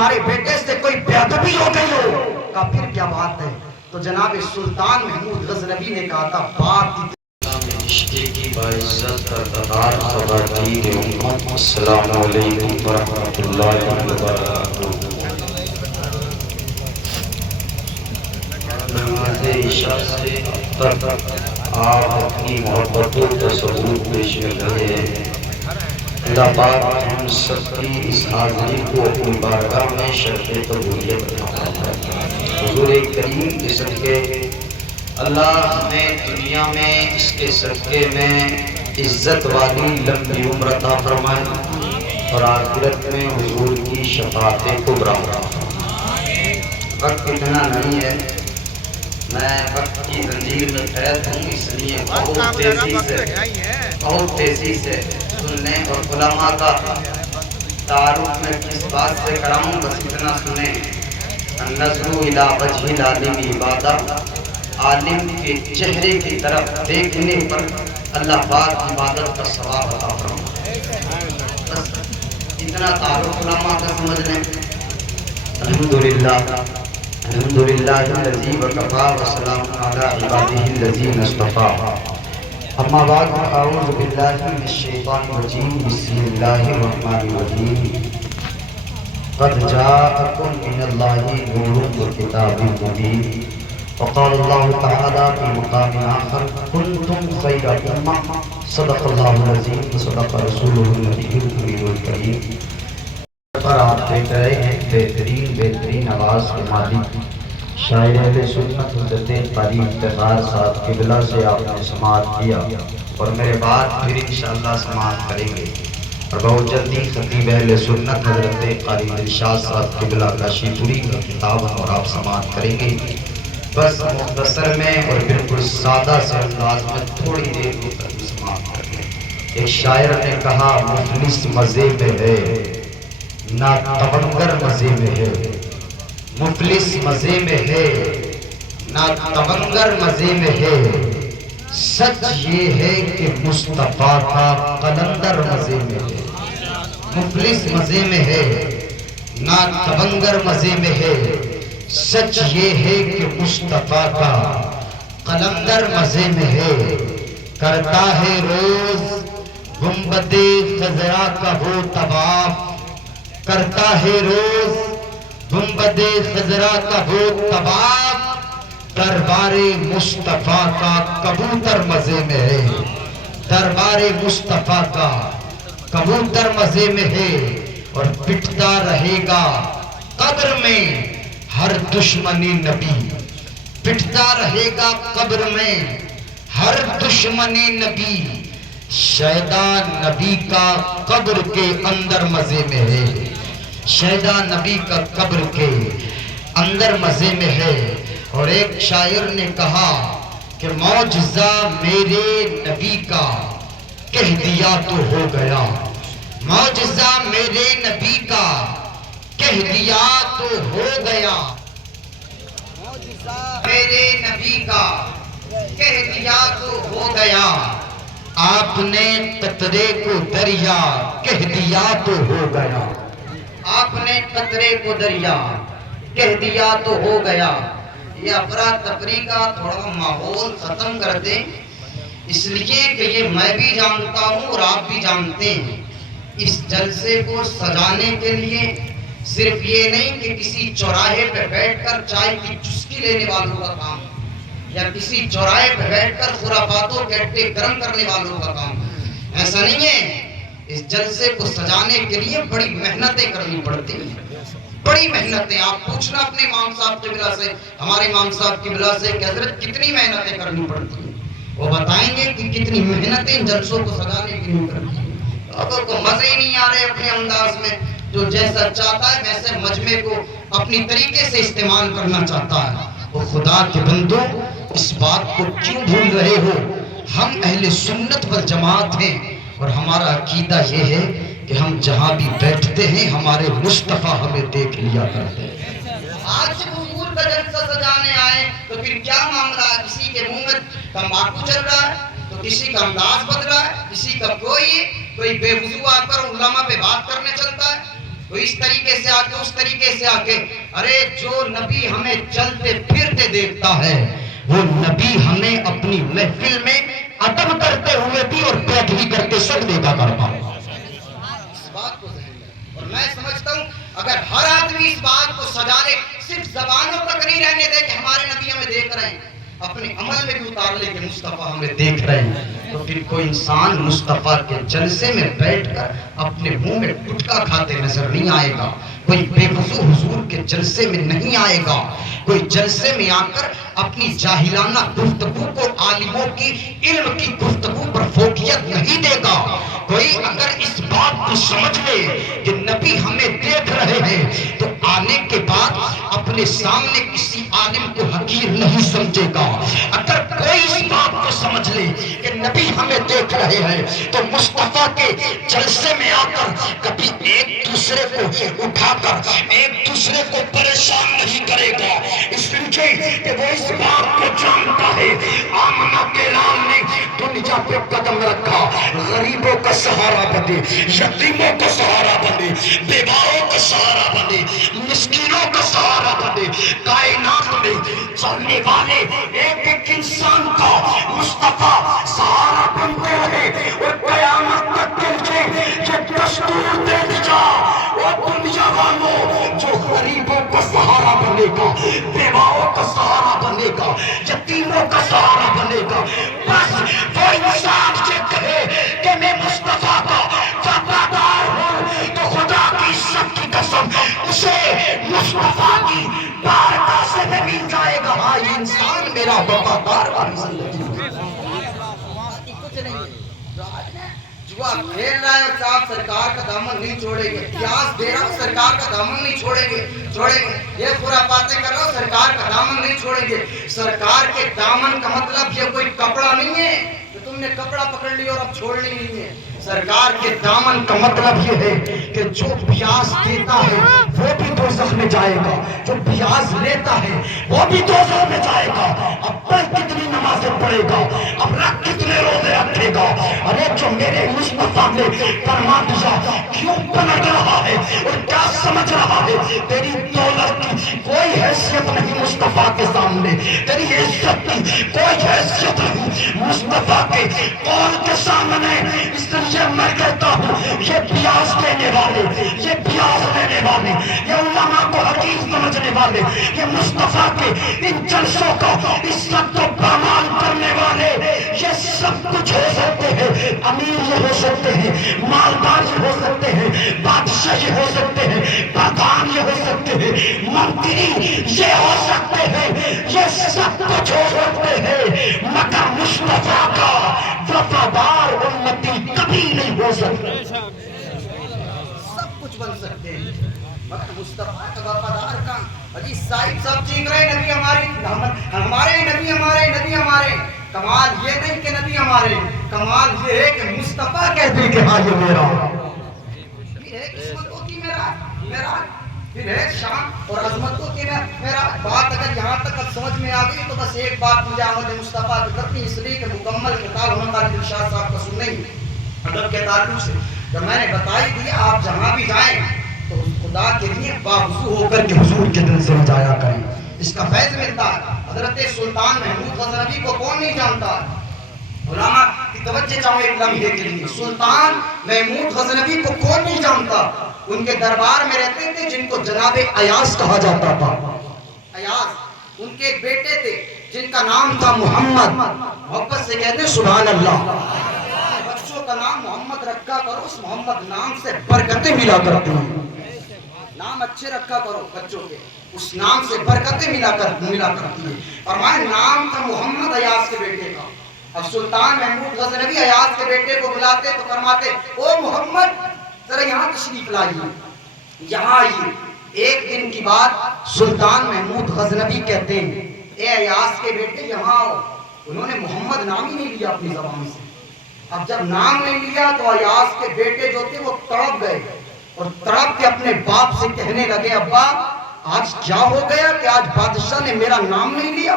تمہارے بیٹے سے کوئی بے ادبی ہو گئی ہو، کہا پھر کیا بات ہے؟ تو جناب سلطان محمود غزنوی نے کہا تھا بات رشتے کی باعزت تردار خواتین امت، السلام علیکم ورحمۃ اللہ وبرکاتہ۔ نماز عشاء سے اب تک آپ اپنی محبتوں کا ثبوت پیش کر رہے ہیں۔ اللہ پاک ہم سب کی اس حاضری کو اپنی بارگاہ میں شرف قبولیت عطا فرمائے۔ حضور کریم کے صدقے اللہ ہمیں دنیا میں اس کے صدقے میں عزت والی لمبی عمر عطا فرمائے اور آخرت میں حضور کی شفاعت کبریٰ عطا فرمائے۔ وقت اتنا نہیں ہے، میں وقت کی زنجیر میں قید ہوں، اس لیے بہت تیزی سے سننے اور علماء کا تعارف میں کس بات سے کراؤں، بس اتنا سنیں۔ النظر الی وجہ العالم عبادہ، عالم کے چہرے کی طرف دیکھنے پر اللہ پاک عبادت کا ثواب عطا فرمائے۔ بس اتنا تعارف علماء کا سمجھ لیں۔ الحمدللہ الذی وکفی وسلام علی عبادہ الذین اصطفی۔ اما بعد اعوذ باللہ من الشیطان الرجیم، بسم اللہ الرحمن الرحیم۔ قد جاءکم من اللہ نور وکتاب مبین۔ وقال اللہ تعالی فی مقام آخر کنتم خیر امہ صدق اللہ العظیم وصدق رسولہ النبی الکریم۔ پر آپ دیکھ رہے ہیں بہترین آواز کے مالک شاعر اہل سنت حضرت قاری افتخار صاحب قبلہ سے آپ نے سماعت کیا اور میرے بعد پھر انشاءاللہ سماعت کریں گے، اور بہت جلدی خطیب اہل سنت حضرت قاری دلشاد صاحب قبلہ کا شیپوری کا کتاب اور آپ سماعت کریں گے۔ بس مختصر میں اور بالکل سادہ سے انداز میں تھوڑی دیر کی طرف سماعت کر لیں۔ ایک شاعر نے کہا مفلس مزے میں ہے نہ تبنگر مزے میں ہے، مفلس مزے میں ہے نہ تبنگر مزے میں ہے، سچ یہ ہے کہ مصطفیٰ کا قلندر مزے میں ہے۔ مفلس مزے میں ہے نہ تبنگر مزے میں ہے، سچ یہ ہے کہ مصطفیٰ کا قلندر مزے میں ہے۔ کرتا ہے روز گنبد خضرا کا وہ طواف، کرتا ہے روز گنبد خضرا کا وہ طواف، دربار مصطفیٰ کا کبوتر مزے میں ہے۔ دربار مصطفیٰ کا کبوتر مزے میں ہے، اور پٹتا رہے گا قبر میں ہر دشمنی نبی، پٹتا رہے گا قبر میں ہر دشمنی نبی، شیدا نبی کا قبر کے اندر مزے میں ہے، شیدا نبی کا قبر کے اندر مزے میں ہے۔ اور ایک شاعر نے کہا کہ معجزہ میرے نبی کا کہہ دیا تو ہو گیا، معجزہ میرے نبی کا کہہ دیا تو ہو گیا، میرے نبی کا کہہ دیا تو ہو گیا، آپ نے قطرے کو دریا کہہ دیا تو ہو گیا، آپ نے قطرے کو دریا کہہ دیا تو ہو گیا۔ یہ افراتفری کا تھوڑا ماحول ختم کر دیں، اس لیے کہ یہ میں بھی جانتا ہوں اور آپ بھی جانتے ہیں، اس جلسے کو سجانے کے لیے صرف یہ نہیں کہ کسی چوراہے پہ بیٹھ کر چائے کی چسکی لینے والوں کا کام، یا کسی چوراہے پہ بیٹھ کر خرافاتوں کے اڈے گرم کرنے والوں کا کام، ایسا نہیں ہے۔ اس جلسے کو سجانے کے لیے بڑی محنتیں کرنی پڑتی ہیں، بڑی محنتیں۔ آپ پوچھنا اپنے امام صاحب قبلہ سے، ہمارے امام صاحب قبلہ سے کہ حضرت کتنی محنتیں کرنی پڑتی ہیں، وہ بتائیں گے کہ کتنی محنتیں جلسوں کو سجانے کے لیے کرتی ہیں۔ لوگوں کو مزے ہی نہیں آ رہے اپنے انداز میں، جو جیسا چاہتا ہے ویسے مجمع کو اپنی طریقے سے استعمال کرنا چاہتا ہے۔ وہ خدا کے بندوں، اس بات کو کیوں بھول رہے ہو؟ ہم اہل سنت والجماعت ہیں، اور ہمارا عقیدہ یہ ہے کہ ہم جہاں بھی بیٹھتے ہیں ہمارے مصطفیٰ ہمیں دیکھ لیا کرتے ہیں۔ آج حضور کا جلسہ سجانے آئے تو پھر کیا معاملہ ہے؟ کسی کے منہ میں تمباکو چل رہا ہے تو کسی کا انداز بدل رہا ہے، کسی کا کوئی بے وضو آ کر علماء پہ بات کرنے چلتا ہے، تو اس طریقے سے آ کے اس طریقے سے آ کے ارے جو نبی ہمیں چلتے پھرتے دیکھتا ہے وہ نبی ہمیں اپنی محفل میں ادب کرتے ہوئے بھی اور بیٹھی کرتے سب دیکھا کرتا ہے. اس بات کو ذہن میں اور میں سمجھتا ہوں اگر ہر آدمی اس بات کو سجا لے, صرف زبانوں تک نہیں رہنے دے کہ ہمارے نبی ہمیں دیکھ رہے ہیں, اپنے عمل میں بھی اتار لے کہ مصطفیٰ ہمیں دیکھ رہے ہیں, تو پھر کوئی انسان مصطفیٰ کے جلسے میں بیٹھ کر اپنے منہ میں گٹکا کھاتے نظر نہیں آئے گا, کوئی بے وضو حضور کے جلسے میں نہیں آئے گا, کوئی جلسے میں آ کر اپنی جاہلانہ گفتگو کو عالموں کی علم کی گفتگو پر فوقیت نہیں دے گا. کوئی اگر اس بات کو سمجھ لے کہ نبی ہمیں دیکھ رہے ہیں تو آنے کے بعد اپنے سامنے کسی عالم کو حقیر نہیں سمجھے گا. اگر کوئی اس بات کو سمجھ لے کہ نبی ہمیں دیکھ رہے ہیں تو مصطفیٰ کے جلسے میں آ کر کبھی ایک دوسرے کو اٹھا کر ایک دوسرے کو پریشان نہیں کرے گا, اس لیے کہ وہ اس بات کو جانتا ہے آمنہ کے لال نے دنیا پہ قدم رکھا, غریبوں کا سہارا بنے, یتیموں کا سہارا بنے, بیواؤں کا سہارا بنے, مسکینوں کا سہارا بنے, کائنات میں چلنے والے ایک ایک انسان کا مصطفیٰ سہارا بنتے رہے اور قیامت تک کے لیے یہ دستور دے دیا وہ دنیا والوں جو غریبوں کا سہارا بنے گا, بیواؤں کا سہارا بنے گا, یتیموں کا سہارا بنے گا, بس وہ انسان سے کہے کہ میں مصطفیٰ کا وفادار ہوں تو خدا کی عزت کی قسم اسے مصطفیٰ کی بارگاہ سے میں مل جائے گا. ہاں یہ انسان میرا وفادار والی زندگی کچھ نہیں ہے. جو آج میں جوا کھیل رہا ہے اور صاحب سرکار کا دامن نہیں چھوڑیں گے, پیاس دے رہا ہوں سرکار کا دامن نہیں چھوڑیں گے, یہ خرافاتیں کر رہا ہوں سرکار کا دامن نہیں چھوڑیں گے. سرکار کے دامن کا مطلب یہ کوئی کپڑا نہیں ہے کہ تم نے کپڑا پکڑ لیا اور اب چھوڑنی نہیں ہے. سرکار کے دامن کا مطلب یہ ہے کہ جو پیاس دیتا ہے وہ بھی دوزخ میں جائے گا, جو پیاس لیتا ہے وہ بھی دوزخ میں جائے گا. اب پڑھ کتنی نمازیں پڑھے گا, اب رکھ کتنے روزے رکھے گا, ارے جو میرے مصطفیٰ نے فرما دیا کیوں پلٹ رہا ہے اور کیا سمجھ رہا ہے, تیری دولت کی کوئی حیثیت نہیں مصطفیٰ کے سامنے, تیری عزت کی کوئی حیثیت نہیں مصطفیٰ کے قول کے سامنے. اس لیے میں کہتا ہوں یہ پیاس دینے والے, یہ پیاس لینے والے, یہ علماء کو حقیق سمجھنے والے, یہ مصطفیٰ کے ان جلسوں کا عزت و پامال کرنے والے, یہ سب کچھ ہو سکتے ہیں. امیر یہ ہو سکتے ہیں, مالدار یہ ہو سکتے ہیں, بادشاہ یہ ہو سکتے ہیں, پردھان یہ ہو سکتے ہیں, منتری یہ ہو سکتے ہیں, یہ سب کچھ ہو سکتے ہیں, مگر مصطفیٰ کا وفادار امتی کبھی نہیں ہو سکتے. سب کچھ بن سکتے ہیں مگر مصطفیٰ کا وفادار کام. اجی صاحب سب چیخ رہے نبی ہمارے نبی ہمارے. کمال یہ نہیں کہ نبی ہمارے, کمال یہ ہے کہ مصطفیٰ کہتے کہ ہاں یہ میرا. یہ ہے قسمتوں کی میرا پھر ہے شان اور عظمتوں کی میرا. بات اگر یہاں تک اب سمجھ میں آ گئی تو بس ایک بات مجھے احمد مصطفیٰ کی کرنی, اس لیے کہ مکمل کتاب ہم طالب ارشاد صاحب کا سنیں گے ادب کے تعلق سے. جب میں نے بتا ہی دیا آپ جہاں بھی جائیں تو خدا کے لیے باوضو ہو کر کے حضور کے دل سے جایا کریں, اس کا فیض ملتا ہے. حضرت سلطان محمود غزنوی کو کون نہیں جانتا؟ علماء کی توجہ چاہو ایک لمحے کے لیے. سلطان محمود غزنوی کو کون نہیں جانتا؟ ان کے دربار میں رہتے تھے جن کو جناب ایاز کہا جاتا تھا. ایاز ان کے ایک بیٹے تھے جن کا نام تھا محمد. محبت سے کہتے ہیں سبحان اللہ. بچوں کا نام محمد رکھا کرو, اس محمد نام سے برکتیں ملا کرتی ہیں. نام اچھے رکھا کرو بچوں کے, اس نام سے برکتیں ملا کرتی ہیں. فرمائے نام تھا محمد ایاز کے بیٹے کا. اب سلطان محمود غزنوی ایاز کے بیٹے کو بلاتے تو فرماتے او محمد ذرا یہاں تشریف لائیے, یہاں آئیے. ایک دن کی بات سلطان محمود غزنوی کہتے ہیں اے ایاز کے بیٹے یہاں آؤ. انہوں نے محمد نام ہی نہیں لیا اپنی زبان سے. اب جب نام نہیں لیا تو ایاز کے بیٹے جو تھے وہ تڑپ گئے اور تڑپ کے اپنے باپ سے کہنے لگے ابا آج کیا ہو گیا کہ آج بادشاہ نے میرا نام نہیں لیا,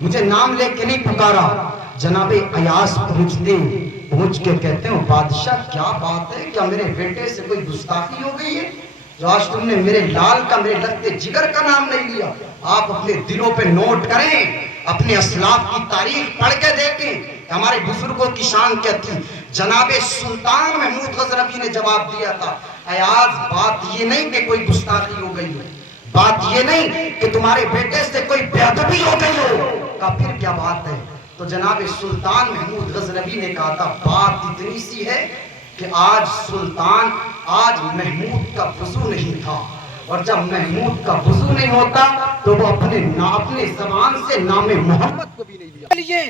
مجھے نام لے کے نہیں پکارا. جناب ایاز پہنچ کے کہتے ہیں بادشاہ کیا بات ہے, کیا میرے بیٹے سے کوئی گستاخی ہو گئی ہے؟ جو آج تم نے میرے لال کا، میرے لگتے جگر کا نام نہیں لیا، آپ اپنے دلوں پہ نوٹ کریں، اپنے اسلاف کی تاریخ پڑھ کے دیکھیں کہ ہمارے بزرگوں کی شان کیا تھی۔ جناب سلطان محمود غزنوی نے جواب دیا تھا، ایاز بات یہ نہیں کہ کوئی گستاخی ہو گئی ہو، بات یہ نہیں کہ تمہارے بیٹے سے کوئی بے ادبی ہو گئی ہو، کہا پھر کیا بات ہے؟ تو جناب سلطان محمود غزنوی نے کہا تھا بات اتنی سی ہے کہ آج محمود کا وضو نہیں تھا، اور جب محمود کا وضو نہیں ہوتا تو وہ اپنے زبان سے نام محمد کو بھی نہیں لیا۔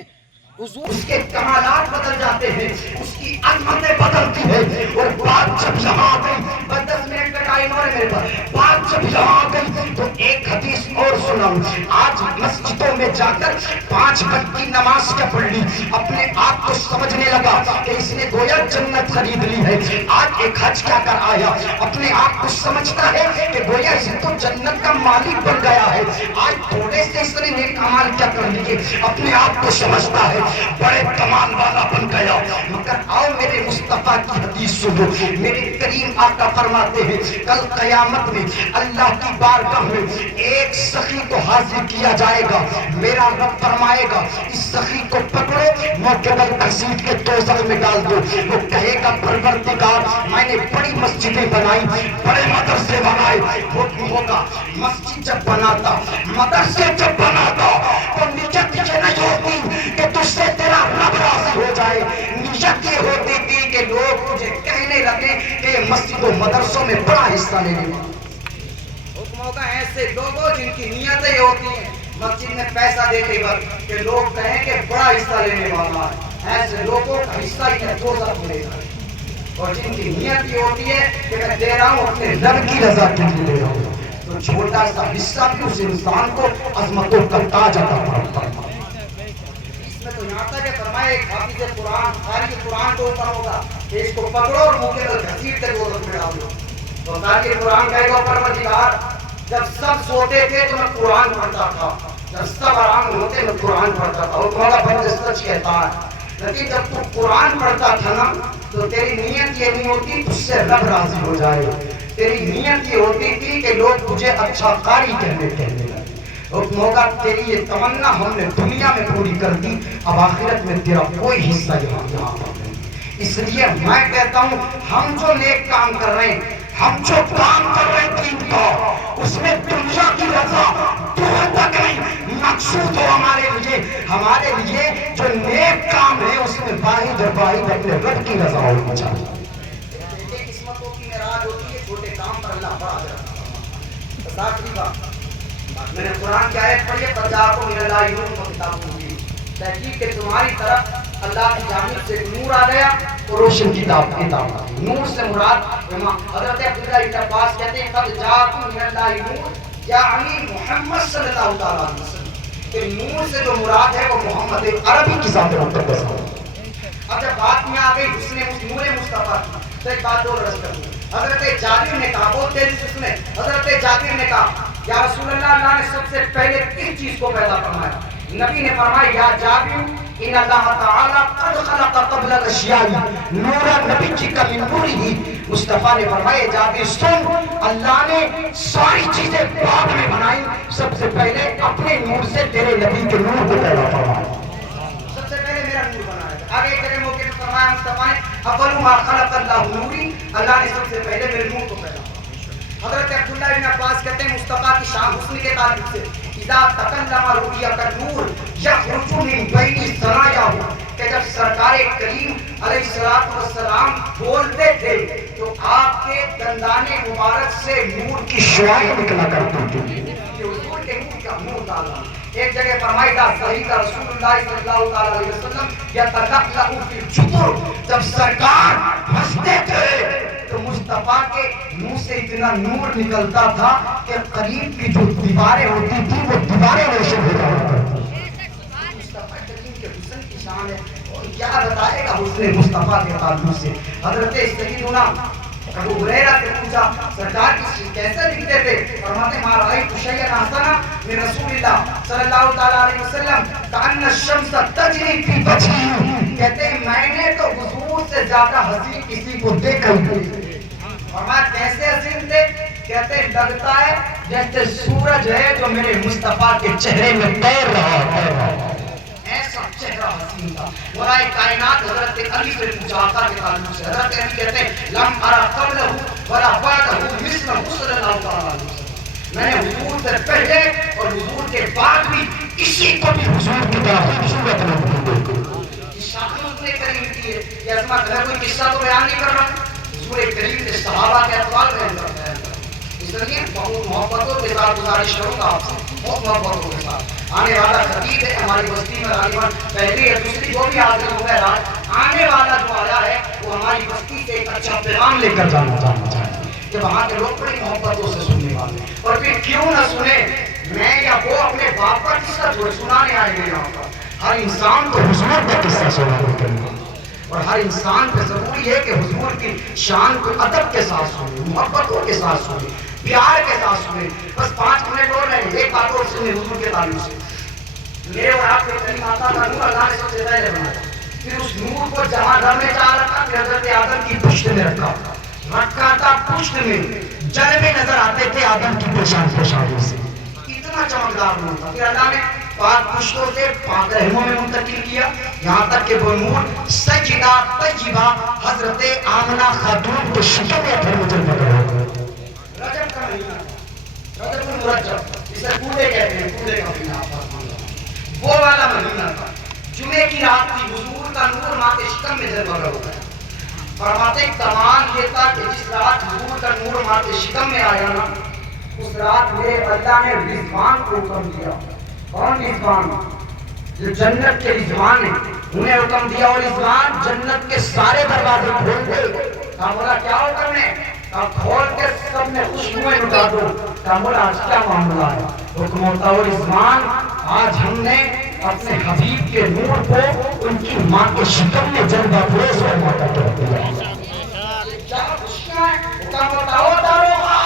اس کے کمالات بدل جاتے ہیں، اس کی عظمتیں بدلتی ہیں، اور بات جب یہاں آ گئی، بس 10 منٹ کا ٹائم اور ہے میرے پاس، بات جب یہاں آ گئی تو ایک حدیث اور سناؤں۔ آج مسجدوں میں جا کر 5 وقت کی نماز کیا پڑھ لی، اپنے آپ کو سمجھنے لگا کہ اس نے گویا جنت خرید لی ہے۔ آج ایک حج کیا کر آیا، اپنے آپ کو سمجھتا ہے کہ گویا اس تو جنت کا مالک بن گیا ہے۔ آج تھوڑے سے اس نے نیک اعمال کیا کر لیے، اپنے آپ کو سمجھتا ہے بڑے کمال والا بن گیا۔ مگر آؤ میرے مصطفیٰ کی حدیث سنو، میرے کریم آقا فرماتے ہیں کل قیامت میں اللہ کی بارگاہ میں ایک سخی کو حاضر کیا جائے گا، میرا رب فرمائے گا اس سخی کو پکڑو، موکبل عزیز کے دوزخ میں ڈال دو۔ وہ کہے گا پروردگار میں نے بڑی مسجدیں بنائی، بڑے مدرسے بنائے، وہ ہوگا مسجد جب بناتا، مدرسے جب بناتا تو نیت یہ نہیں ہوتی کہ تجھ سے تیرا رب راضی ہو جائے، نیت یہ ہوتی تھی کہ لوگ تجھے کہنے لگے کہ یہ مسجد و مدرسوں میں بڑا حصہ لینے والا۔ حکم ہوگا ایسے لوگوں جن کی نیتیں ہوتی ہیں مسجد میں پیسہ دیتے وقت کہ لوگ کہیں کہ بڑا حصہ لینے والا ہے، ایسے لوگوں کا حصہ ہی ہے دوزخ ملے گا۔ اور جن کی نیت یہ ہوتی ہے کہ میں دے رہا ہوں اپنے رب کی رضا کے لیے دے رہا ہوں، تو چھوٹا سا حصہ بھی اس انسان کو عظمتوں کا تاج عطا فرماتا ہے۔ تو یہاں تک کہ فرمایا ایک حافظ قرآن قاری قرآن کو اوپر ہوگا کہ اس کو پکڑو اور منہ کے اندر گھسیٹ کے دوزخ میں ڈال دو۔ تو قاری قرآن کہے گا پروردگار جب سب سوتے تھے تو میں قرآن پڑھتا تھا، جب سب آرام ہوتے میں قرآن پڑھتا تھا۔ اور تمہارا بند سچ کہتا ہے لیکن جب تو قرآن پڑھتا تھا نا تو تیری نیت یہ نہیں ہوتی تجھ سے رب راضی ہو جائے، تیری نیت یہ ہوتی تھی کہ لوگ تجھے اچھا قاری کہنے لگے۔ حکم ہوگا تیری یہ تمنا ہم نے دنیا میں پوری کر دی، اب آخرت میں تیرا کوئی حصہ یہاں پر نہیں۔ اس لیے میں کہتا ہوں ہم جو نیک کام کر رہے ہیں، ہم جو کام کر رہے ہیں دین کا، اس میں دنیا کی رضا دور تک نہیں، مقصود ہو ہمارے لیے جو نیک کام ہے اس میں واحد اور واحد اپنے رب کی رضا ہونی چاہیے۔ قسمتوں کی معراج ہوتی ہے، چھوٹے کام پر اللہ بڑا جاتا ہے۔ آخری بات میں نے قرآن کی آیت پڑھی ہے فَجَاءَكُم مِّنَ اللَّهِ نُورٌ وَكِتَابٌ مُبِينٌ، تحقیق کہ تمہاری طرف اللہ کی جانب سے نور آ گیا اور روشن کتاب نور سے مراد حضرت عبداللہ ابن عباس کہتے ہیں قَدْ جَاءَكُم مِّنَ اللَّهِ نُورٌ یعنی محمد صلی اللہ علیہ وسلم، کہ نور سے جو مراد ہے وہ محمد عربی کی ذات مقدس ہے۔ اب جب بات میں آ گئی حسن نور مصطفیٰ کی تو ایک بات اور رض کروں، حضرت جابر نے کہا بہت تیزی سے سنیں، حضرت جابر نے کہا یا رسول اللہ، اللہ نے سب سے پہلے کس چیز کو پیدا فرمایا؟ نبی نے فرمایا یا جابر ان اللہ تعالی قد خلق قبل الاشیاء نورا نبی جی کا من نوری۔ مصطفیٰ نے فرمایا جابر سن، اللہ نے ساری چیزیں بعد میں بنائی، سب سے پہلے اپنے نور سے تیرے نبی کے نور کو پیدا فرمایا، سب سے پہلے میرا نور بنایا۔ آگے ایک جگہ موقع پر فرمایا مصطفیٰ نے اول ما خلق اللہ نوری، اللہ نے سب سے پہلے میرے نور کو پیدا۔ حضرت عبداللہ ابن عباس کہتے ہیں مصطفیٰ کی شان حسن کے تعلق سے اذا تکلم رؤیا النور یخرج من بین ثنایاہ، کہ جب سرکار کریم علیہ الصلوۃ والسلام بولتے تھے تو آپ کے دندان مبارک سے نور کی شعاع نکلا کرتی تھی، کہ حضور کے نور کا نور ڈالا۔ ایک جگہ فرمایا صحیح کا رسول اللہ صلی اللہ علیہ وسلم یتلقلع فی الجبر، جب سرکار ہنستے تھے تو مصطفیٰ کے منہ سے اتنا نور نکلتا تھا کہ قریب کی جو دیواریں ہوتی تھی وہ دیواریں روشن ہو جایا کرتی۔ مصطفیٰ کریم کے حسن کی شان ہے، اور کیا بتائے گا حسن مصطفیٰ کے تعلق سے۔ حضرت سیدنا ابو ہریرہ سے پوچھا سرکار کی کیسے دکھتے تھے؟ فرماتے ما رأیت شیئا احسن من رسول اللہ صلی اللہ تعالی علیہ وسلم کأن الشمس تجری فی وجہہ، کہتے ہیں میں نے تو حضور سے زیادہ حسین کسی کو دیکھا ہی نہیں۔ فرمایا کیسے حسین تھے؟ کہتے ہیں لگتا ہے جیسے سورج ہے جو میرے مصطفیٰ کے چہرے میں تیر رہا ایسا چہرہ حسین تھا. مرائے کائنات حضرت علی سے پوچھا آقا کے تعلق سے. حضرت علی کہتے ہیں لم ارا قبلہ ولا بعدہ مثلہ صلی اللہ تعالیٰ علیہ وسلم. میں نے حضور سے پہلے اور حضور کے بعد بھی کسی کو بھی حضور کی طرح خوبصورت نہیں دیکھا. شاخ نے کریم کی ہے. یہ عظمت ہے. کوئی قصہ تو بیان نہیں کر رہا. حضور کریم کے صحابہ کے اطوال بیان کرتا ہے. اس لیے بہت محبتوں کے ساتھ گزارش کروں گا آپ سے, بہت محبتوں کے ساتھ. آنے والا خطیب ہے ہماری بستی میں غالباً پہلی یا دوسری جو بھی حاضر ہو گئے آنے والا جو آیا ہے وہ ہماری بستی سے ایک اچھا پیغام لے کر جانا چاہتا ہے کہ وہاں کے لوگ بڑی محبتوں سے سننے والے. اور پھر کیوں نہ سنے, میں یا وہ اپنے باپ کا قصہ چھوڑ سنانے آئے گے یہاں پر. ہر انسان کو حضور کا قصہ سنانے کے لیے اور ہر انسان پہ ضروری ہے کہ حضور کی شان کو ادب کے ساتھ سنے, محبتوں کے ساتھ سنے, پیار کے ساتھ سنے. بس 5 منٹ اور رہے, ایک بات اور سنے حضور کے تعلق سے. میرے اور آپ کے کلیم آتا کا نور اللہ نے سب سے پہلے بنایا. پھر اس نور کو جہاں گھر میں چاہ رکھا, پھر حضرت آدم کی پشت میں رکھا تھا. پشت میں جلوے نظر آتے تھے آدم کی پیشانی سے, اتنا چمکدار نور تھا. پھر اللہ نے پاک پشتوں سے پاک رحموں میں منتقل کیا, یہاں تک کہ وہ نور سجدہ طیبہ حضرت آمنہ خاتون کے شکم میں پھر مجھے پکڑا. رجب کا مہینہ, رجب المرجب, اسے کوڑے کہتے ہیں, کوڑے کا مہینہ وہ والا مہینہ تھا. جمعے کی رات تھی. حضور کا نور ماتے شکم میں جلوہ گر ہو گیا. فرماتے کمال یہ تھا کہ جس رات حضور کا نور ماتے شکم میں آیا نا, اس رات میرے اللہ نے رضوان کو حکم دیا. کون رضوان؟ جو جنت کے رضوان ہیں انہیں حکم دیا. اور رضوان جنت کے سارے دروازے کھول دے. کہا بولا کیا حکم ہے؟ کہا کھول کے سب میں خوشبوئیں لٹا دو. کہا بولا آج کیا معاملہ ہے؟ حکم ہوتا ہے رضوان آج ہم نے اپنے حبیب کے نور کو ان کی ماں کے شکم میں جلوہ افروز اور موقع کر دیا. کیا خوشیاں ہیں؟ حکم ہوتا ہے داروغہ,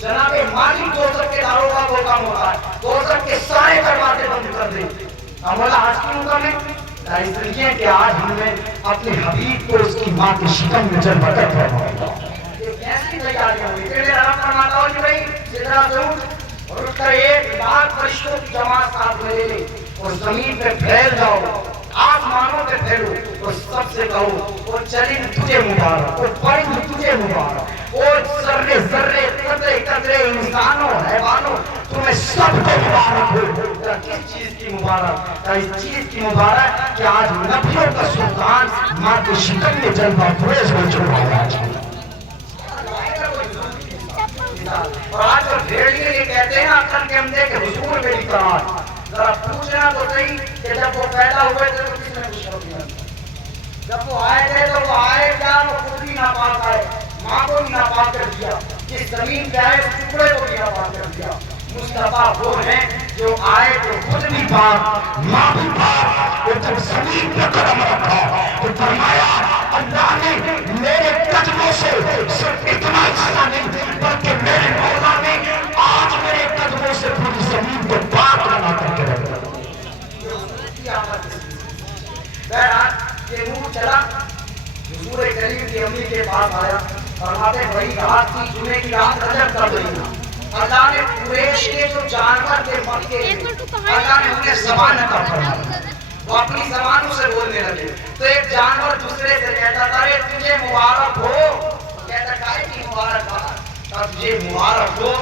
جناب مالک دوزخ کے داروغہ کو حکم ہوتا ہے دوزخ کے سارے دروازے بند کر دیں. کہا بولا آج کیوں حکم ہے؟ اس لیے کہ آج ہم نے اپنے حبیب کو اس کی ماں کے شکم میں جلوہ کر دیا. کیسی تیاریاں ہوئی؟ کہ میرا رب فرماتا ہو کہ بھائی سدرا سے اٹھ اور اٹھ کر 1,00,000 فرشتوں کی جماعت ساتھ میں لے لے اور زمین پہ پھیل جاؤ, آسمانوں پہ پھیلو اور سب سے کہو وہ چرند تجھے مبارک, وہ پرند تجھے مبارک, وہ ذرے ذرے قطرے قطرے انسانوں حیوانوں تمہیں سب کو مبارک ہو. کس چیز کی مبارک؟ اس چیز کی مبارک کہ آج نبیوں کا سلطان ماں کے شکم میں جلوہ افروز ہو چکا ہے. اور آج جو بھیڑیے یہ کہتے ہیں عقل کے اندھے کہ حضور میری طرح, ذرا پوچھنا تو صحیح کہ جب وہ پیدا ہوئے تھے تو کس نے کچھ کر دیا؟ جب وہ آئے تھے تو وہ آئے کیا؟ وہ خود بھی ناپاک آئے, ماں کو بھی ناپاک کر دیا, جس زمین پہ آئے اس ٹکڑے کو بھی ناپاک کر دیا. مصطفیٰ وہ ہیں جو آئے تو خود بھی پاک, ماں بھی پاک. وہ جب زمین پہ قدم رکھا تو فرمایا اللہ نے میرے قدموں سے صرف اتنا حصہ نہیں بلکہ میرے مولا نے آج میرے قدموں سے پوری زمین کو پاک بنا کر کے رکھا. بہرحال یہ نور چلا, حضور کریم کی امی کے پاس آیا. فرماتے بھائی رات کی جمعے کی رات رجب کا مہینہ, اللہ نے قریش کے جو جانور تھے مکے اللہ نے انہیں زبان عطا فرمائی, وہ اپنی زبانوں سے بولنے لگے. تو ایک جانور دوسرے سے کہتا تھا اے تجھے مبارک ہو, کہتا کائے کی مبارک بات, تجھے مبارک ہو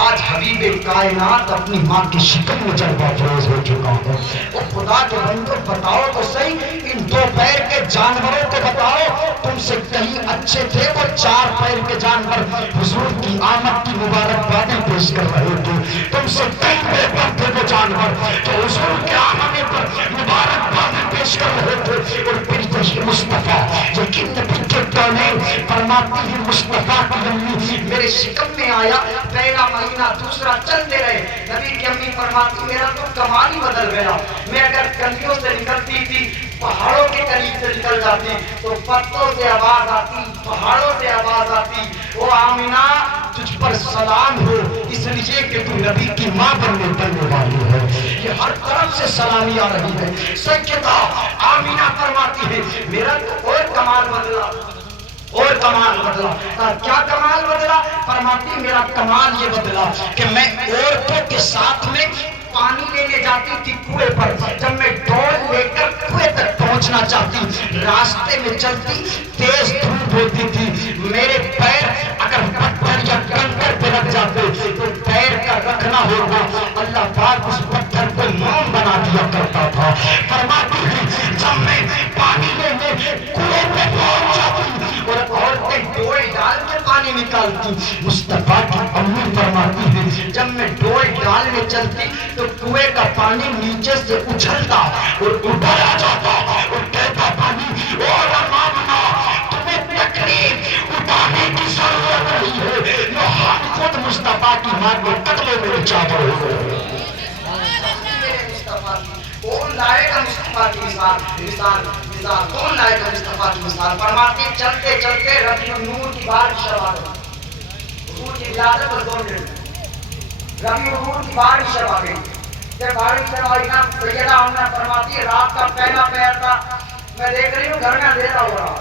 آج حبیب کائنات اپنی ماں کی شکم میں جلوہ افروز ہو چکا ہے. وہ خدا کے بندو بتاؤ تو صحیح, ان 2 پیر کے جانوروں کو بتاؤ تم سے کہیں اچھے تھے وہ 4 پیر کے جانور حضور کی آمد کی مبارکبادی پیش کر رہے تھے. تم سے کہیں بہتر تھے وہ جانور جو حضور کے آمنے پر مبارکبادی پیش کر رہے تھے. اور پھر یہ مصطفیٰ یقین نبی کے تونے فرماتی ہے مصطفیٰ کی امی میرے شکم میں آیا, پہلا مہینہ دوسرا چلتے رہے. نبی کی امی فرماتی میرا تو کمال ہی بدل گیا. میں اگر گلیوں سے نکلتی تھی پہاڑوں کے قریب سے نکل جاتی تو پتوں سے آواز آتی, پہاڑوں سے آواز آتی, او آمینہ تجھ پر سلام ہو اس لیے کہ تو نبی کی ماں بننے والی ہے. یہ ہر طرف سے سلامی آ رہی ہے. سیدہ آمینہ فرماتی ہے میرا تو اور کمال بدلا. اور کمال بدلا. کہا کیا کمال بدلا؟ فرماتی میرا کمال یہ بدلا کہ میں عورتوں کے ساتھ میں پانی لینے جاتی تھی کنویں پر. جب میں ڈول لے کر کنویں تک پہنچنا چاہتی، راستے میں چلتی تیز دھوپ ہوتی تھی، میرے پیر اگر پتھر یا کنکر پہ لگ جاتے تو پیر کا رکھنا ہوگا، اللہ پاک اس پتھر کو موم بنا دیا کرتا تھا. فرماتی ہے جب میں پانی لینے کنویں پہ پہنچ جاتی اور عورتیں ڈول ڈال کے پانی نکالتی، مصطفیٰ کی امی فرماتی ہے جب میں ڈول ڈالنے چلتی تو کنویں کا پانی نیچے سے اچھلتا اور اوپر آ جاتا اور کہتا پانی او امامنا تمہیں تکلیف اٹھانے کی ضرورت نہیں ہے، یہ ہم خود مصطفیٰ کی ماں کے قدموں میں بچا پڑے ہوئے. کون لائے گا مصطفیٰ کی مثال کون لائے گا مصطفیٰ کی مثال؟ فرماتے چلتے چلتے ربیع النور کی بارش شروع آ گئی. حضور کی ولادت پر 2 منٹ ربیع النور کی بارش شروع آ گئی. جب بارش شروع آئی نا سیدہ آمنہ فرماتی ہے رات کا پہلا پہر تھا، میں دیکھ رہی ہوں گھر میں اندھیرا ہو رہا،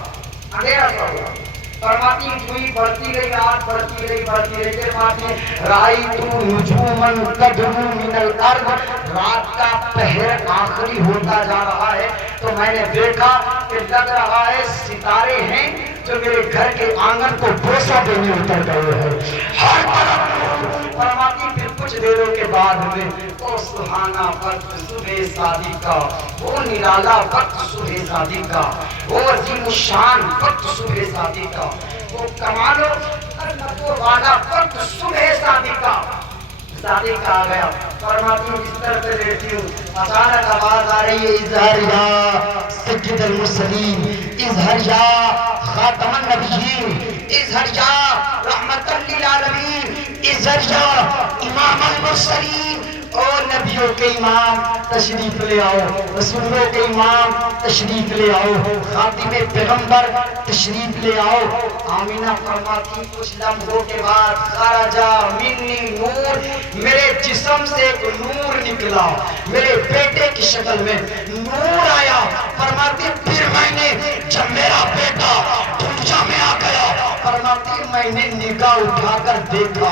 اندھیرا سا ہو رہا. فرماتی جوئی بڑھتی گئی، آگ بڑھتی گئی فرماتی ہے رأیت نجوما تدنو من الارض، رات کا پہر آخری ہوتا جا رہا ہے تو میں نے دیکھا کہ لگ رہا ہے ستارے ہیں جو میرے گھر کے آنگن کو بوسہ دینے اتر گئے ہیں. ہر طرف فرماتی پھر کچھ دیروں کے بعد میں او سبحانہ وقت صبح شادی کا، وہ نرالا وقت صبح شادی کا، وہ عظیم الشان وقت صبح شادی کا، وہ کمال و عظمتوں والا وقت صبح شادی کا. شادی کا آ گیا. فرماتی ہوں بستر پہ لیٹی ہوں، اچانک آواز آ رہی ہے اظہر یا سید المرسلین، اظہر یا خاتم النبیین، اظہر یا رحمت للعالمین، اظہر یا امام المرسلین. اور نبیوں کے امام تشریف لے آؤ، رسولوں کے امام تشریف لے آؤ، خاتم پیغمبر تشریف لے آؤ. آمینہ فرماتی کچھ لمحوں کے بعد خرجا منی نور، میرے جسم سے ایک نور نکلا، میرے بیٹے کی شکل میں نور آیا. فرماتی پھر میں نے جب میرا بیٹا دنیا میں آ گیا، فرماتی میں نے نگاہ اٹھا کر دیکھا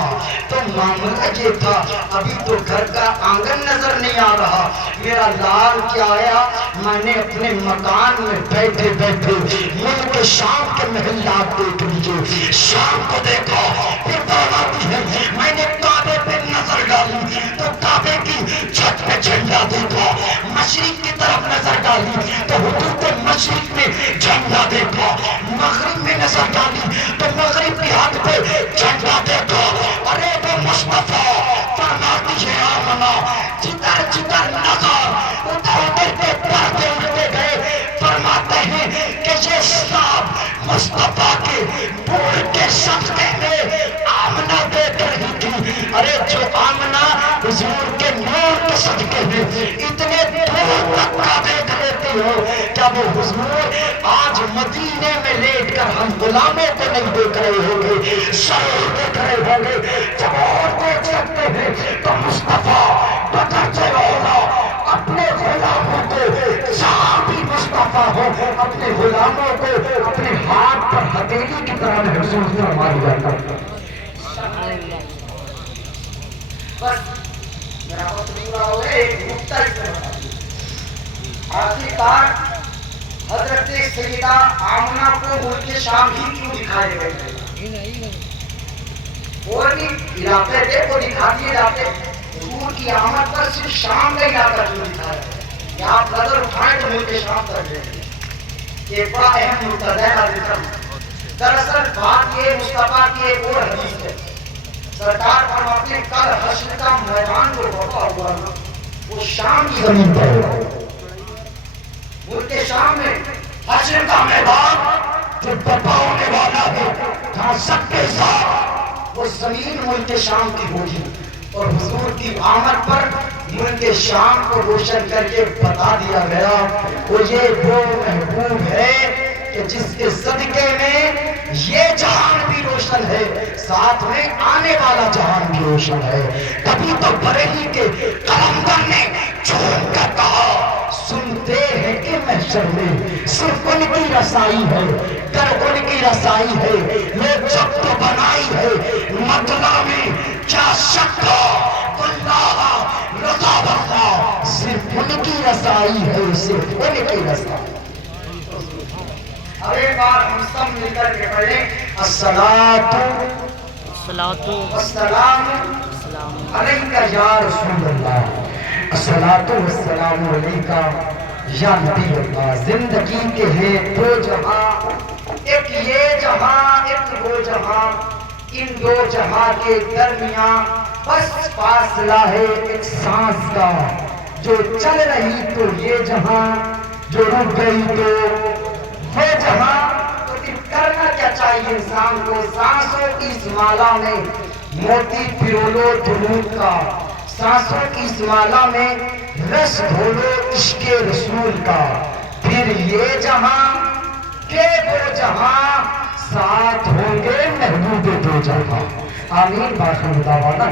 تو معاملہ یہ تھا ابھی تو گھر کا آنگن نظر نہیں آ رہا. میرا لال کیا آیا، میں نے اپنے مکان میں بیٹھے بیٹھے ملک شام کے محلات دیکھ لیے، شام کو دیکھا. پھر فرماتی ہے میں نے کعبے پہ نظر ڈالی تو کعبے کی چھت پہ جھنڈا دیکھا، مشرق کی طرف نظر ڈالی تو حدود مشرق میں جھنڈا دیکھا، مغرب میں نظر ڈالی تو مغرب کی حد پہ جھنڈا دیکھا. ارے وہ مصطفیٰ فرماتی ہے آمنہ جدھر جدھر نظر ادھر کے پردے اٹھتے گئے. فرماتے ہیں کہ یہ سب مصطفیٰ کے نور کے صدقے میں آمنہ دیکھ رہی تھی. ارے جو آمنہ حضور کے نور کے صدقے میں اتنے دور تک کا دیکھ لیتی ہو، کیا وہ حضور آج مدینے میں لیٹ کر ہم غلاموں کو نہیں دیکھ رہے ہوں گے، ضرور دیکھ رہے ہوں گے. جب اور دیکھ سکتے ہیں تو مصطفیٰ بدر سے ہوگا اپنے غلاموں کو، جہاں بھی مصطفیٰ ہو اپنے غلاموں کو اپنے ہاتھ پر ہتھیلی کی طرح محسوس فرما لیا کرتا. بس میرا وقت پورا ہو گیا. ایک نقطہ آخرکار حضرت سیدہ آمنہ کو ملک شام ہی کیوں دکھائے گئے؟ اور بھی علاقے تھے وہ دکھا دیے جاتے، حضور کی آمد پر صرف شام کا علاقہ کیوں دکھایا؟ یہاں نظر اٹھائیں تو ملک شام تک جائیں. یہ بڑا اہم مقتضا کا ذکر. دراصل بات یہ مصطفیٰ کی ایک اور حدیث ہے. سرکار فرماتے ہیں کل حشر کا میدان جو ہوتا ہوا وہ شام کی زمین پر ہوگا. ملک شام میں حشر کا میدان جو برپا ہونے والا ہے جہاں سب کے ساتھ، وہ زمین ملک شام کی ہوگی. اور حضور کی آمد پر ملک شام کو روشن کر کے بتا دیا گیا وہ یہ وہ محبوب ہے کہ جس کے صدقے میں یہ جہان بھی روشن ہے، ساتھ میں آنے والا جہان بھی روشن ہے. کبھی تو بریلی کے قلمدر نے جھوم کر کہا سنتے ہیں کہ محشر میں صرف ان کی رسائی ہے، در ان کی رسائی ہے، یہ جب تو بنائی ہے مطلب میں کیا شک تھا، واللہ رضا اللہ، صرف ان کی رسائی ہے، صرف ان کی رسائی۔ اب ایک بار ہم سب مل کر کے پڑھیں الصلاۃ والسلام علیکہ یا رسول اللہ، الصلاۃ والسلام علیکہ یا نبی اللہ۔ زندگی کے ہیں دو جہاں، ایک یہ جہاں ایک وہ جہاں، ان دو جہاں کے درمیان بس فاصلہ ہے ایک سانس کا، جو چل رہی تو یہ جہاں، جو رک گئی تو وہ جہاں۔ تو پھر کرنا کیا چاہیے انسان کو؟ سانسوں کی اس مالا میں موتی پرولو دنود کا، سانسوں کی اس مالا میں رس گھولو عشق رسول کا، پھر یہ جہاں کہ وہ جہاں ساتھ ہوں گے محبوب دو جہاں۔ آمین باخر دعوانا۔